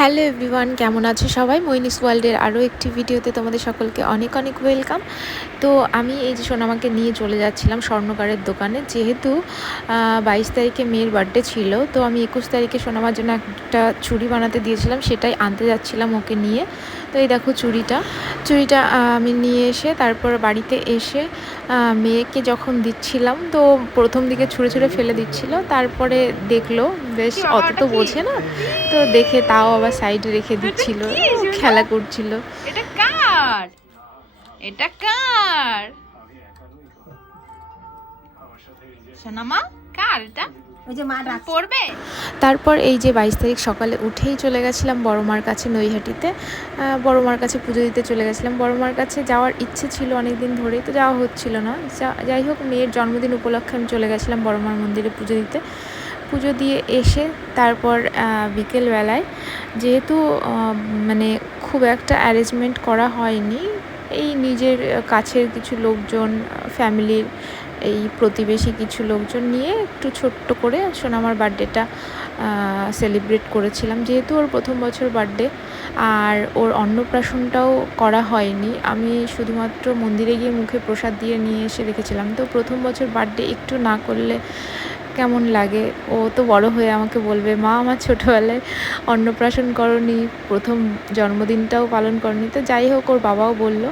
Hello everyone, কেমন আছো সবাই? মইনিস ওয়ার্ল্ডের আরও একটি ভিডিওতে তোমাদের সকলকে অনেক অনেক ওয়েলকাম। তো আমি এই যে সোনামাকে নিয়ে চলে যাচ্ছিলাম স্বর্ণকারের দোকানে, যেহেতু 22 তারিখে মেয়ের বার্থডে ছিল। তো আমি 21 তারিখে সোনামার জন্য একটা চুড়ি বানাতে দিয়েছিলাম, সেটাই আনতে যাচ্ছিলাম ওকে নিয়ে। তো এই দেখো চুড়িটা আমি নিয়ে এসে তারপর বাড়িতে এসে মেয়েকে যখন দিচ্ছিলাম, তো প্রথম দিকে ছুঁড়ে ছুঁড়ে ফেলে দিচ্ছিল, তারপরে দেখলো বেশ অত তো বোঝে না, তো দেখে তাও আবার সাইডে রেখে দিচ্ছিল, খেলা করছিল। এটা কার? এটা কার? সোনামা কার এটা? ওই যে মা পড়বে। তারপর এই যে 22 তারিখ সকালে উঠেই চলে গেছিলাম বড় মার কাছে নৈহাটিতে। বড় মার কাছে পুজো দিতে চলে গেছিলাম। বড় মার কাছে যাওয়ার ইচ্ছে ছিল অনেক দিন ধরেই, তো যাওয়া হচ্ছিল না। যাই হোক, মেয়ের জন্মদিন উপলক্ষে আমি চলে গেছিলাম বড় মার মন্দিরে পুজো দিতে। পুজো দিয়ে এসে তারপর বিকেলবেলায়, যেহেতু মানে খুব একটা অ্যারেঞ্জমেন্ট করা হয়নি, এই নিজের কাছের কিছু লোকজন, ফ্যামিলির এই প্রতিবেশী কিছু লোকজন নিয়ে একটু ছোট্ট করে সোনামার বার্থডেটা সেলিব্রেট করেছিলাম, যেহেতু ওর প্রথম বছর বার্থডে। আর ওর অন্নপ্রাশনটাও করা হয়নি, আমি শুধুমাত্র মন্দিরে গিয়ে মুখে প্রসাদ দিয়ে নিয়ে এসে রেখেছিলাম। তো প্রথম বছর বার্থডে একটু না করলে কেমন লাগে? ও তো বড় হয়ে আমাকে বলবে, মা আমার ছোটোবেলায় অন্নপ্রাশন করনি, প্রথম জন্মদিনটাও পালন করনি। তো যাই হোক, ওর বাবাও বলল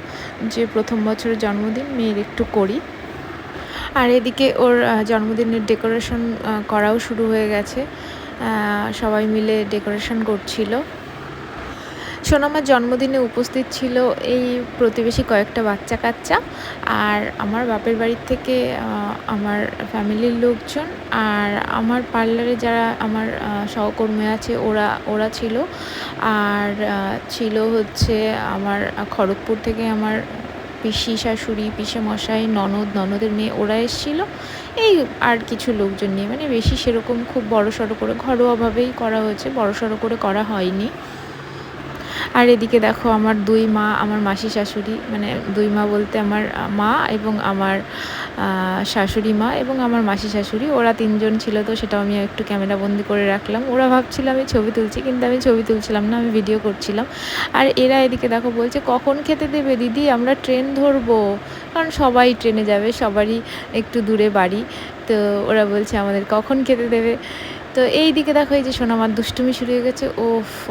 যে প্রথম বছরের জন্মদিন মেয়ের একটু করি। আর এদিকে ওর জন্মদিনের ডেকোরেশন করাও শুরু হয়ে গেছে, সবাই মিলে ডেকোরেশন করছিল। সোনামার জন্মদিনে উপস্থিত ছিল এই প্রতিবেশী কয়েকটা বাচ্চা কাচ্চা, আর আমার বাপের বাড়ির থেকে আমার ফ্যামিলির লোকজন, আর আমার পার্লারে যারা আমার সহকর্মী আছে ওরা ছিল। আর ছিল হচ্ছে আমার খড়গপুর থেকে আমার পিসি শাশুড়ি, পিসে মশাই, ননদের মেয়ে, ওরা এসেছিল। এই আর কিছু লোকজন নিয়ে, মানে বেশি সেরকম খুব বড়সড় করে, ঘরোয়াভাবেই করা হয়েছে, বড়সড় করে করা হয়নি। আর এদিকে দেখো আমার দুই মা, আমার মাসি শাশুড়ি, মানে দুই মা বলতে আমার মা এবং আমার শাশুড়ি মা এবং আমার মাসি শাশুড়ি, ওরা তিনজন ছিল। তো সেটাও আমি একটু ক্যামেরা বন্দি করে রাখলাম। ওরা ভাবছিল আমি ছবি তুলছি, কিন্তু আমি ছবি তুলছিলাম না, আমি ভিডিও করছিলাম। আর এরা এদিকে দেখো বলছে, কখন খেতে দেবে দিদি, আমরা ট্রেন ধরবো। কারণ সবাই ট্রেনে যাবে, সবারই একটু দূরে বাড়ি। তো ওরা বলছে আমাদের কখন খেতে দেবে। তো এই দিকে দেখো, এই যে সোনামার দুষ্টুমি শুরু হয়ে গেছে।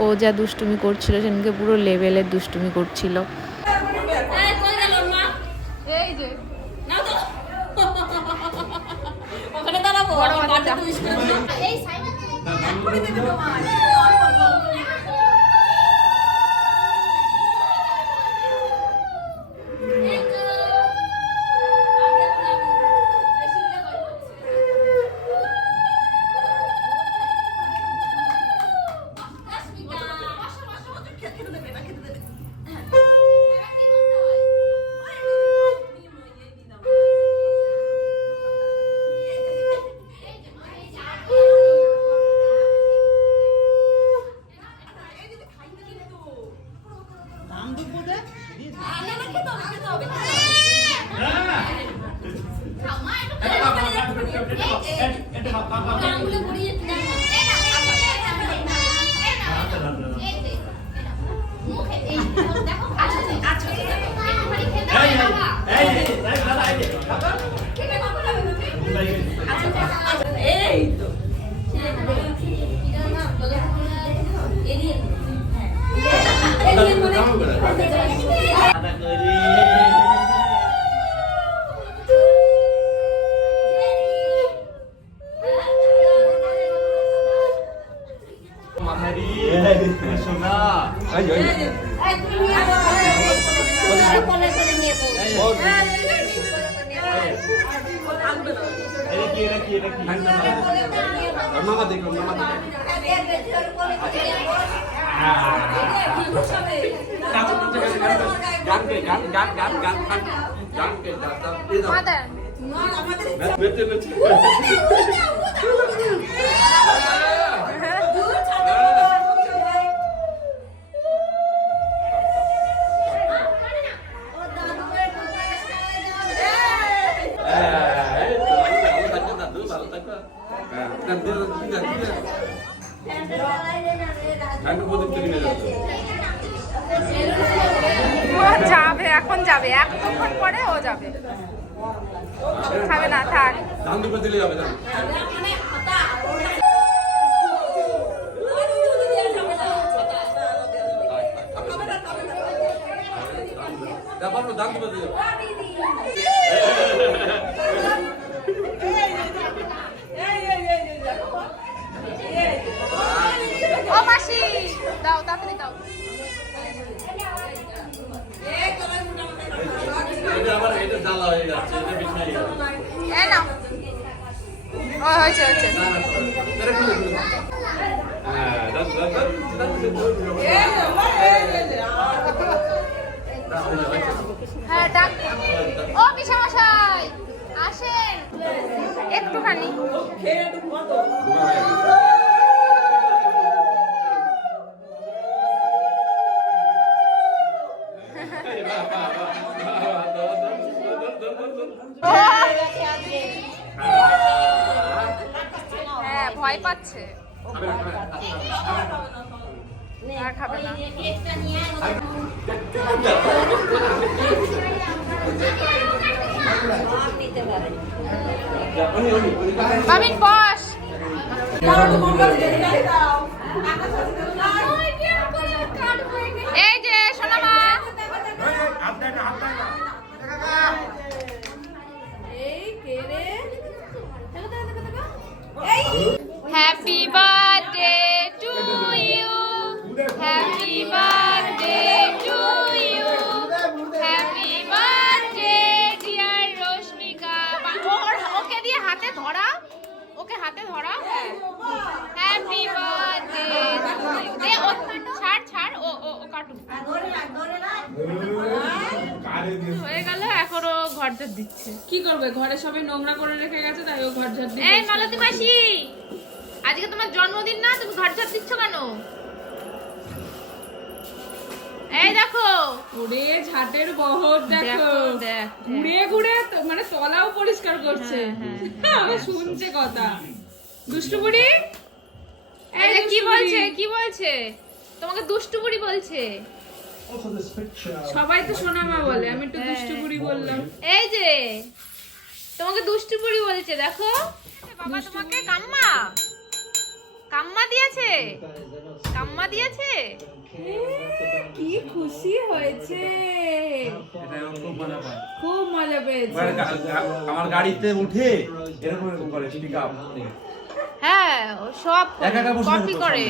ও যা দুষ্টুমি করছিল, সেদিনকে পুরো লেভেলের দুষ্টুমি করছিল। ও যাবে, এখন যাবে, এতক্ষণ পরে ও যাবে। খাবে না, থাক। ও মাসি, দাও, তাড়াতাড়ি দাও। এই নাও। ও হয়েছে, হয়েছে। হ্যাঁ, ডাক। ও পিসামশাই, আসেন একটুখানি। হ্যাঁ, ভয় পাচ্ছে, আর খাবে না। বাবিন বস। এই যে সোনামা, happy birthday to you, happy birthday to you, happy birthday dear Rashmika. ওকে দিয়ে হাতে ধরা, ওকে হাতে ধরা। হ্যাপি বার্থডে, ছাড় ছাড়, ও ও কাটুন। হয়ে গেল, এখন ও ঘর ঝাড় দিচ্ছে। কি করবে, ঘরে সবাই নোংরা করে রেখে গেছে, তাই ও ঘর ঝাড় দিচ্ছে। এই মালতী মাসি, আজকে তোমার জন্মদিন না, তুমি ঘর ঝাড় দিচ্ছ কেন? এই দেখো, ওরে ঝাটের বহর দেখো, দেখ, ঘুরে ঘুরে মানে তলাও পরিষ্কার করছে। আবার শুনছে কথা। দুষ্টু বুড়ি, এই যে কি বলছে, কি বলছে? তোমাকে দুষ্টু বুড়ি বলছে। সবাই তো সোনামা বলে, আমি একটু দুষ্টু বুড়ি বললাম। এই যে তোমাকে দুষ্টু বুড়ি বলছে, দেখো। বাবা তোমাকে কাম্মা কাম্মা দিয়েছে, কাম্মা দিয়েছে। কি খুশি হয়েছে, খুব মজা পেয়েছে। আমার গাড়িতে উঠে এরকম করে পিকআপ। হ্যাঁ, ও সব কপি করে।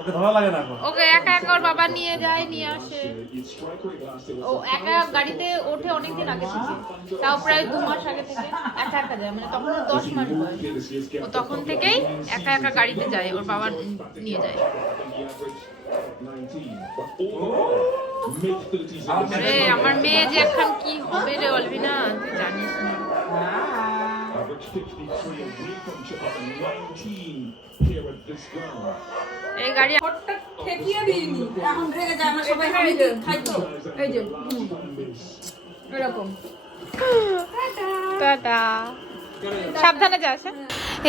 ওকে ধরা লাগে না এখন। ওকে একা একা ওর বাবা নিয়ে যায়, নিয়ে আসে। ও একা গাড়িতে ওঠে অনেকদিন আগে থেকে, তাও প্রায় 2 মাস আগে থেকে একা একা যায়, মানে তখন 10 মাস বয়স। ও তখন থেকেই একা একা গাড়িতে যায়, ওর বাবা নিয়ে যায়। রে আমার মেয়ে যে এখন কি হবে রে অলবিনা, তুই জানিস না। এই গাড়ি ঠেকিয়ে দিইনি, এখন থেকে যায়, আমরা সবাই খাই তো। এই যে এরকম। টাটা, সাবধানে যাস।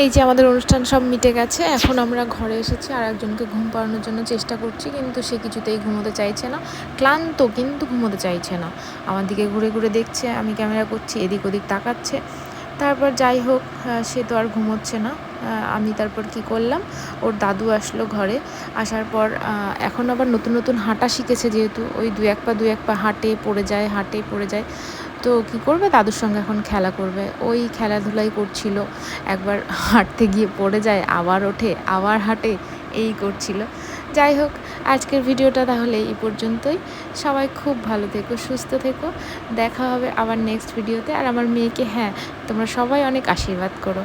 এই যে আমাদের অনুষ্ঠান সব মিটে গেছে, এখন আমরা ঘরে এসেছি, আর একজনকে ঘুম পাড়ানোর জন্য চেষ্টা করছি, কিন্তু সে কিছুতেই ঘুমোতে চাইছে না। ক্লান্ত, কিন্তু ঘুমোতে চাইছে না। আমার দিকে ঘুরে ঘুরে দেখছে, আমি ক্যামেরা করছি, এদিক ওদিক তাকাচ্ছে। তারপর যাই হোক, সে তো আর ঘুমোচ্ছে না। আমি তারপর কি করলাম, ওর দাদু আসলো ঘরে, আসার পর এখন আবার নতুন নতুন হাঁটা শিখেছে, যেহেতু ওই দু এক পা হাঁটে পড়ে যায়, হাঁটে পড়ে যায়। তো কি করবে, দাদুর সঙ্গে এখন খেলা করবে। ওই খেলাধুলাই করছিল, একবার হাঁটতে গিয়ে পড়ে যায়, আবার ওঠে, আবার হাঁটে, এই করছিল। যাই হোক, আজকের ভিডিওটা তাহলে এই পর্যন্তই। সবাই খুব ভালো থেকো, সুস্থ থেকো। দেখা হবে আবার নেক্সট ভিডিওতে। আর আমার মেয়েকে, হ্যাঁ, তোমরা সবাই অনেক আশীর্বাদ করো।